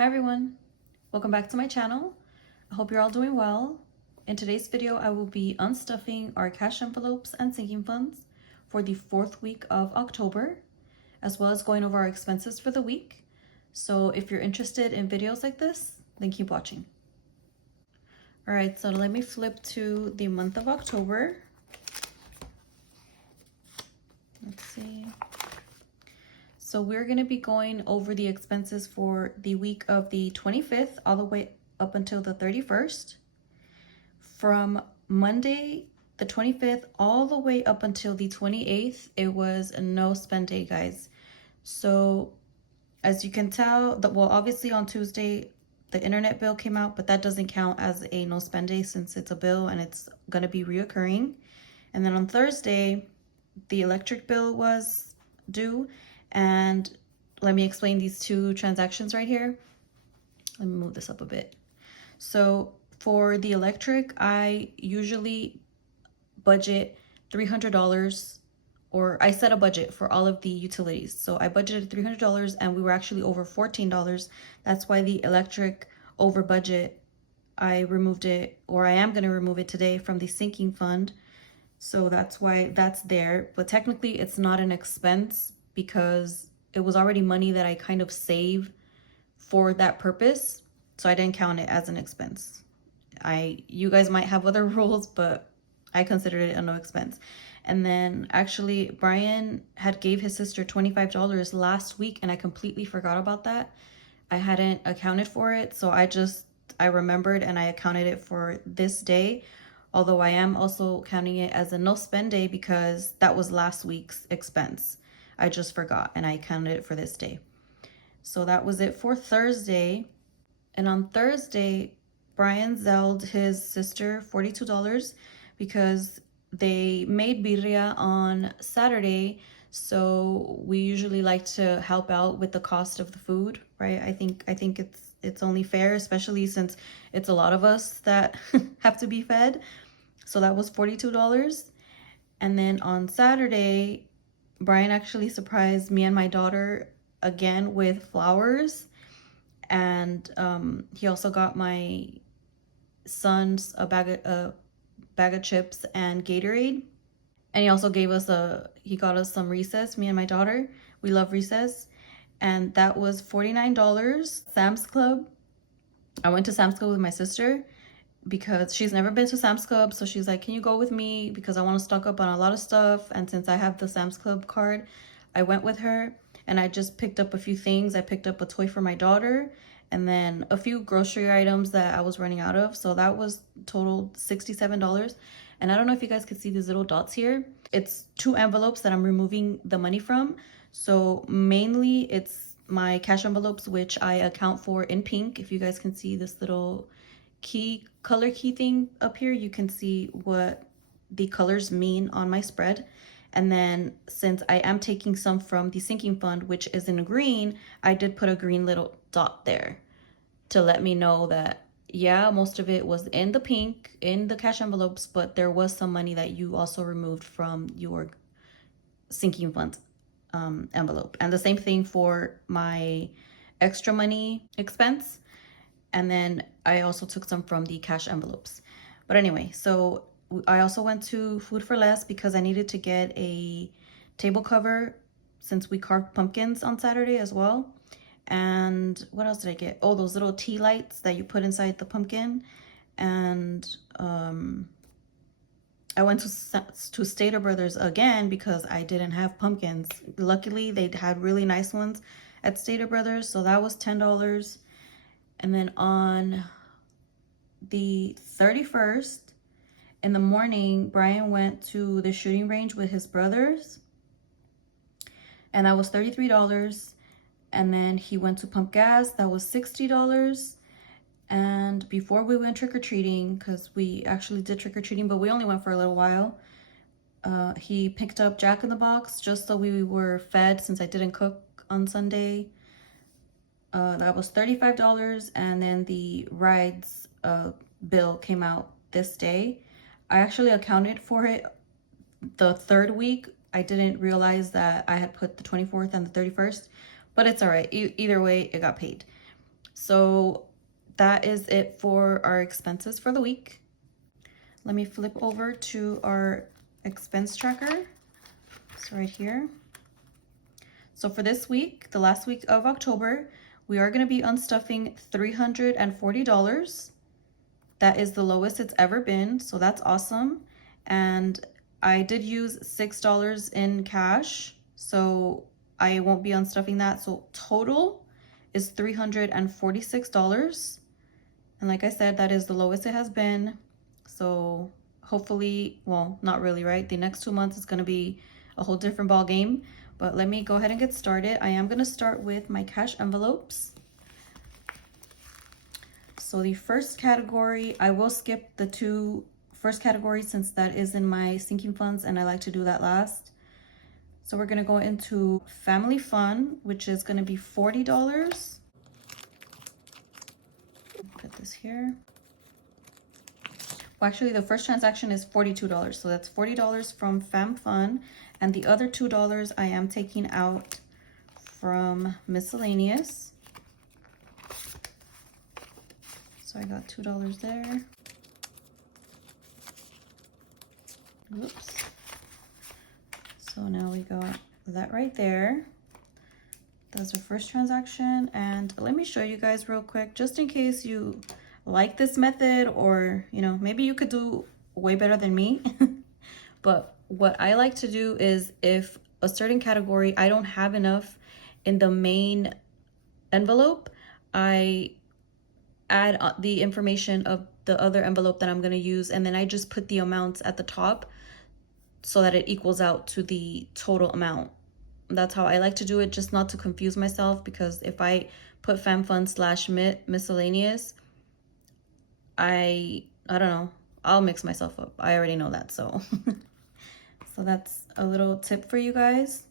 Hi everyone, welcome back to my channel. I hope you're all doing well. In today's video, I will be unstuffing our cash envelopes and sinking funds for the 4th week of October, as well as going over our expenses for the week. So if you're interested in videos like this, then keep watching. All right, so let me flip to the month of October. Let's see. So we're going to be going over the expenses for the week of the 25th all the way up until the 31st. From Monday, the 25th, all the way up until the 28th, it was a no spend day, guys. So as you can tell, well, obviously on Tuesday, the internet bill came out, but that doesn't count as a no spend day since it's a bill and it's going to be reoccurring. And then on Thursday, the electric bill was due. And let me explain these two transactions right here. Let me move this up a bit. So for the electric, I usually budget $300, or I set a budget for all of the utilities. So I budgeted $300 and we were actually over $14. That's why the electric over budget, I removed it, or I am going to remove it today from the sinking fund. So that's why that's there. But technically it's not an expense because it was already money that I kind of saved for that purpose. So I didn't count it as an expense. You guys might have other rules, but I considered it a no expense. And then actually Brian had gave his sister $25 last week and I completely forgot about that. I hadn't accounted for it. So I remembered and I accounted it for this day. Although I am also counting it as a no spend day because that was last week's expense. I just forgot and I counted it for this day. So that was it for Thursday. And on Thursday, Brian Zelled his sister $42 because they made birria on Saturday. So we usually like to help out with the cost of the food, right? I think it's only fair, especially since it's a lot of us that have to be fed. So that was $42. And then on Saturday, Brian actually surprised me and my daughter again with flowers. And he also got my sons a bag of chips and Gatorade. And he also he got us some Reese's, me and my daughter. We love Reese's. And that was $49. Sam's Club. I went to Sam's Club with my sister because she's never been to Sam's Club. So she's like, can you go with me? Because I want to stock up on a lot of stuff. And since I have the Sam's Club card, I went with her and I just picked up a few things. I picked up a toy for my daughter and then a few grocery items that I was running out of. So that was total $67. And I don't know if you guys can see these little dots here. It's 2 envelopes that I'm removing the money from. So mainly it's my cash envelopes, which I account for in pink. If you guys can see this little color key thing up here, you can see what the colors mean on my spread. And then since I am taking some from the sinking fund, which is in green, I did put a green little dot there to let me know that, yeah, most of it was in the pink, in the cash envelopes, but there was some money that you also removed from your sinking fund envelope. And the same thing for my extra money expense. And then I also took some from the cash envelopes. But anyway, so I also went to Food for Less because I needed to get a table cover since we carved pumpkins on Saturday as well. And what else did I get? Oh, those little tea lights that you put inside the pumpkin. And I went to Stater Brothers again because I didn't have pumpkins. Luckily, they had really nice ones at Stater Brothers. So that was $10. And then on the 31st in the morning, Brian went to the shooting range with his brothers. And that was $33. And then he went to pump gas. That was $60. And before we went trick-or-treating, because we actually did trick-or-treating, but we only went for a little while, he picked up Jack in the Box just so we were fed since I didn't cook on Sunday. That was $35. And then the rides bill came out this day. I actually accounted for it the 3rd week. I didn't realize that I had put the 24th and the 31st, but it's all right. Either way, it got paid. So that is it for our expenses for the week. Let me flip over to our expense tracker. It's right here. So for this week, the last week of October, we are going to be unstuffing $340. That is the lowest it's ever been, so that's awesome. And I did use $6 in cash, so I won't be unstuffing that. So total is $346. And like I said, that is the lowest it has been. So hopefully, well, not really, right? The next 2 months is going to be a whole different ball game. But let me go ahead and get started. I am going to start with my cash envelopes. So the first category, I will skip the two first categories since that is in my sinking funds and I like to do that last. So we're going to go into family fun, which is going to be $40. Put this here. Well, actually, the first transaction is $42. So that's $40 from Fam Fun. And the other $2 I am taking out from miscellaneous. So I got $2 there. Oops. So now we got that right there. That's our first transaction. And let me show you guys real quick, just in case you like this method, or you know, maybe you could do way better than me. But what I like to do is, if a certain category I don't have enough in the main envelope, I add the information of the other envelope that I'm going to use, and then I just put the amounts at the top so that it equals out to the total amount. That's how I like to do it, just not to confuse myself, because if I put FamFun / miscellaneous, I don't know, I'll mix myself up. I already know that, so so that's a little tip for you guys.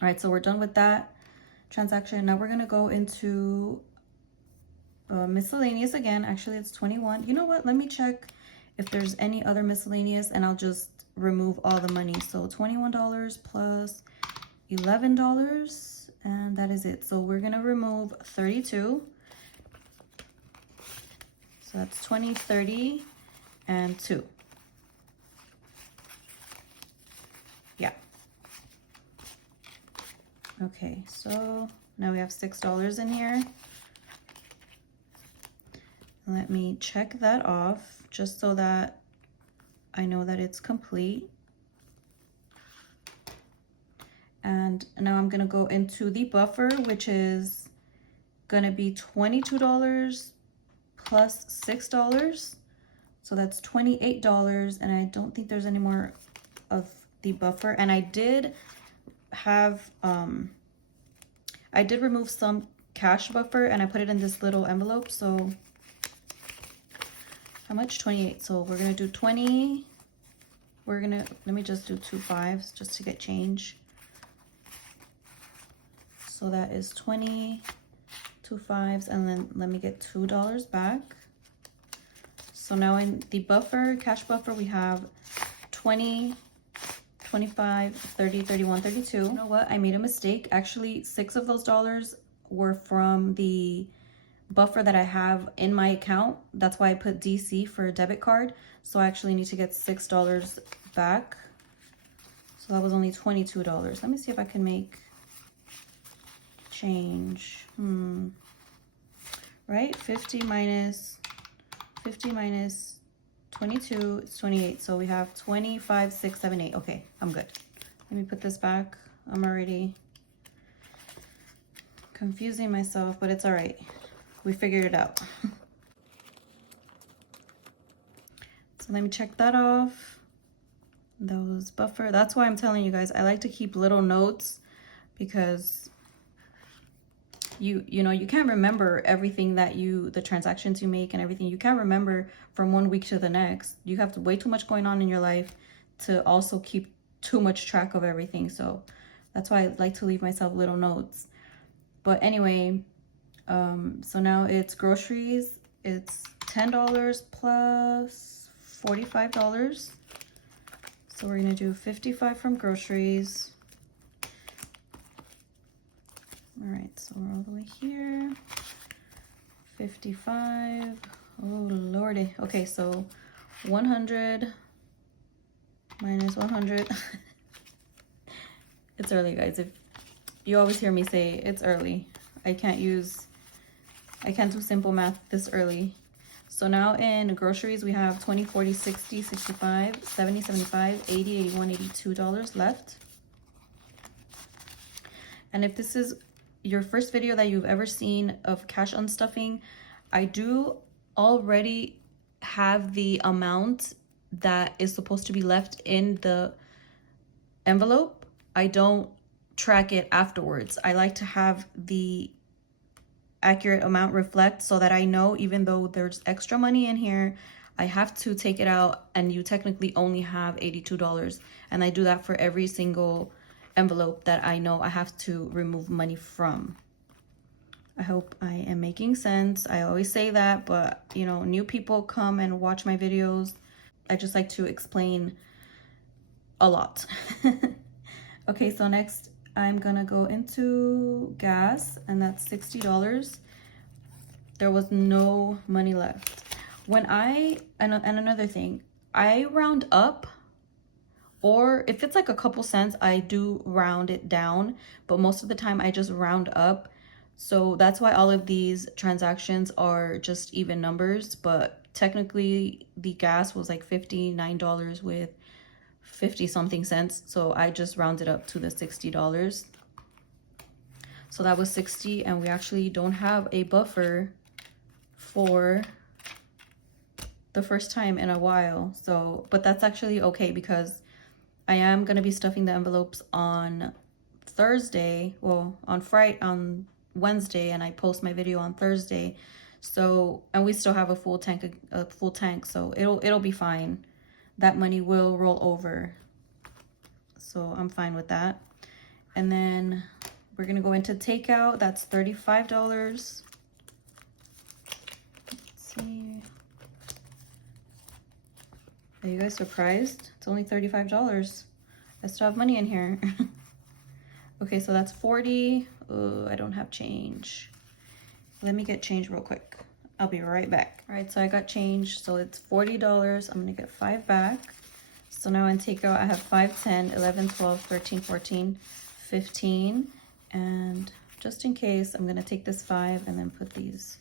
All right, so we're done with that transaction. Now we're gonna go into miscellaneous again. Actually, it's 21. You know what? Let me check if there's any other miscellaneous, and I'll just remove all the money. So $21 plus $11, and that is it. So we're gonna remove 32. So that's 20, 30, and 2. Yeah. Okay, so now we have $6 in here. Let me check that off just so that I know that it's complete. And now I'm gonna go into the buffer, which is gonna be $22 plus $6. So that's $28, and I don't think there's any more of the buffer. And I did have, I did remove some cash buffer and I put it in this little envelope. So how much? 28. So we're gonna do 20. Let me just do 2 5s just to get change. So that is 20, 2 5s, and then let me get $2 back. So now in the buffer, cash buffer, we have 20, 25, 30, 31, 32. You know what? I made a mistake. Actually, 6 of those dollars were from the buffer that I have in my account. That's why I put DC for a debit card. So I actually need to get $6 back. So that was only $22. Let me see if I can make change. Right? 50 minus 22, it's 28. So we have 25, 6, 7, 8. Okay, I'm good. Let me put this back. I'm already confusing myself, but it's all right. We figured it out. So let me check that off. Those buffer. That's why I'm telling you guys, I like to keep little notes, because you know, you can't remember everything that the transactions you make and everything. You can't remember from one week to the next. You have way too much going on in your life to also keep too much track of everything. So that's why I like to leave myself little notes. But anyway, so now it's groceries. It's $10 plus $45. So we're gonna do 55 from groceries. All right, so we're all the way here. 55. Oh lordy. Okay, so 100 minus 100. It's early, guys. If you always hear me say it's early, I can't do simple math this early. So now in groceries, we have 20, 40, 60, 65, 70, 75, 80, 81, $82 left. And if this is your first video that you've ever seen of cash unstuffing, I do already have the amount that is supposed to be left in the envelope. I don't track it afterwards. I like to have the accurate amount reflect so that I know, even though there's extra money in here, I have to take it out and you technically only have $82. And I do that for every single envelope that I know I have to remove money from. I hope I am making sense. I always say that, but you know, new people come and watch my videos. I just like to explain a lot. Okay, so next I'm gonna go into gas, and that's $60. There was no money left. When and another thing, I round up, or if it's like a couple cents, I do round it down, but most of the time I just round up. So that's why all of these transactions are just even numbers, but technically the gas was like $59 with 50 something cents, so I just rounded up to the $60. So that was 60, and we actually don't have a buffer for the first time in a while. So, but that's actually okay, because I am going to be stuffing the envelopes on Thursday, well, on Wednesday, and I post my video on Thursday. So, and we still have a full tank, so it'll be fine. That money will roll over, so I'm fine with that. And then we're gonna go into takeout. That's $35. Let's see. Are you guys surprised? It's only $35. I still have money in here. Okay, so that's 40. Oh, I don't have change. Let me get change real quick. I'll be right back. All right, so I got change. So it's $40. I'm gonna get 5 back. So now in takeout, I have 5, 10, 11, 12, 13, 14, 15. And just in case, I'm gonna take this 5 and then put these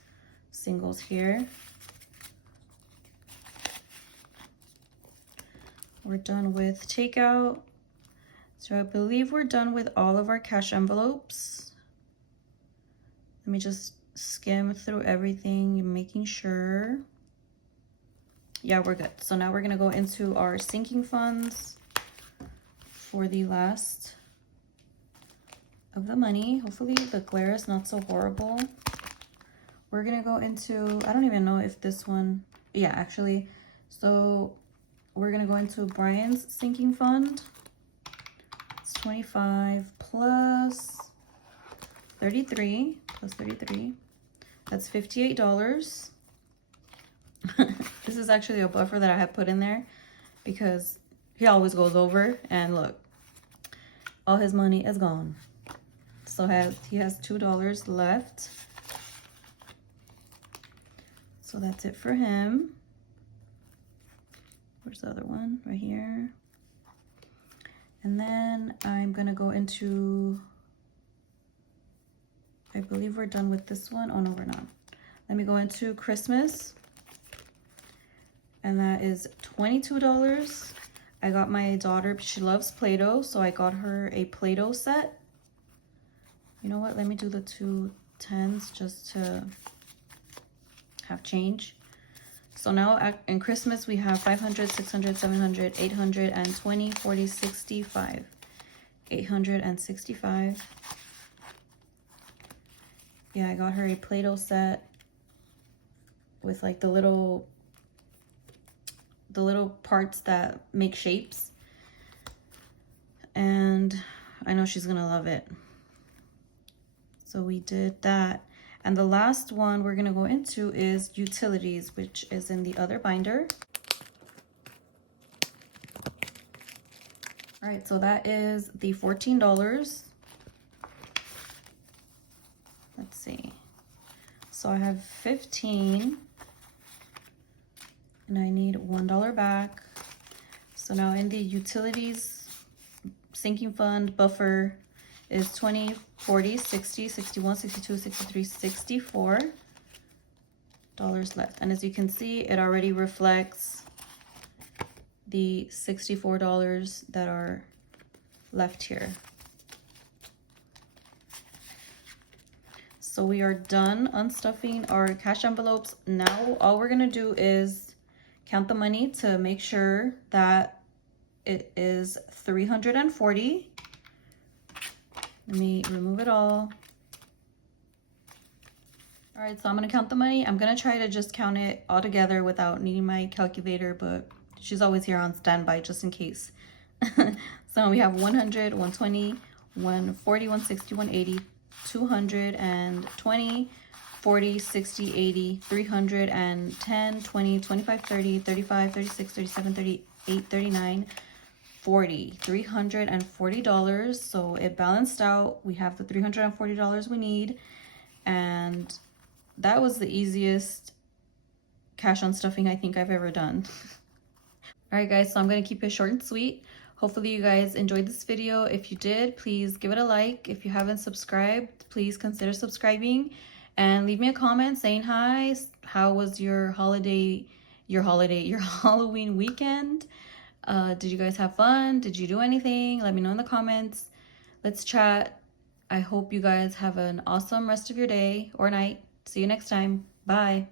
singles here. We're done with takeout. So I believe we're done with all of our cash envelopes. Let me just skim through everything, making sure. Yeah, we're good. So now we're gonna go into our sinking funds for the last of the money. Hopefully the glare is not so horrible. We're gonna go into, I don't even know if this one, yeah, actually. So we're gonna go into Brian's sinking fund. It's 25 plus 33, plus 33. That's $58. This is actually a buffer that I have put in there because he always goes over, and look, all his money is gone. So he has $2 left. So that's it for him. Where's the other one? Right here. And then I'm gonna go into, I believe we're done with this one. Oh no, we're not. Let me go into Christmas. And that is $22. I got my daughter, she loves Play-Doh, so I got her a Play-Doh set. You know what? Let me do the 2 10s just to have change. So now in Christmas, we have 500, 600, 700, 800, and 20, 40, 65. 865. Yeah, I got her a Play-Doh set with like the little parts that make shapes, and I know she's gonna love it. So we did that. And the last one we're gonna go into is utilities, which is in the other binder. All right, so that is the $14. Let's see. So I have 15 and I need $1 back. So now in the utilities sinking fund buffer is 20, 40, 60, 61, 62, 63, 64 dollars left. And as you can see, it already reflects the $64 that are left here. So we are done unstuffing our cash envelopes. Now all we're gonna do is count the money to make sure that it is 340. Let me remove it all. All right, so I'm gonna count the money. I'm gonna try to just count it all together without needing my calculator, but she's always here on standby just in case. So we have 100, 120, 140, 160, 180, 220, 40, 60, 80, 310, 20, 25, 30, 35, 36, 37, 38, 39, 40, $340. So it balanced out. We have the $340 we need, and that was the easiest cash unstuffing I think I've ever done. All right, guys, so I'm gonna keep it short and sweet. Hopefully you guys enjoyed this video. If you did, please give it a like. If you haven't subscribed, please consider subscribing and leave me a comment saying hi. How was your Halloween weekend? Did you guys have fun? Did you do anything? Let me know in the comments. Let's chat. I hope you guys have an awesome rest of your day or night. See you next time. Bye.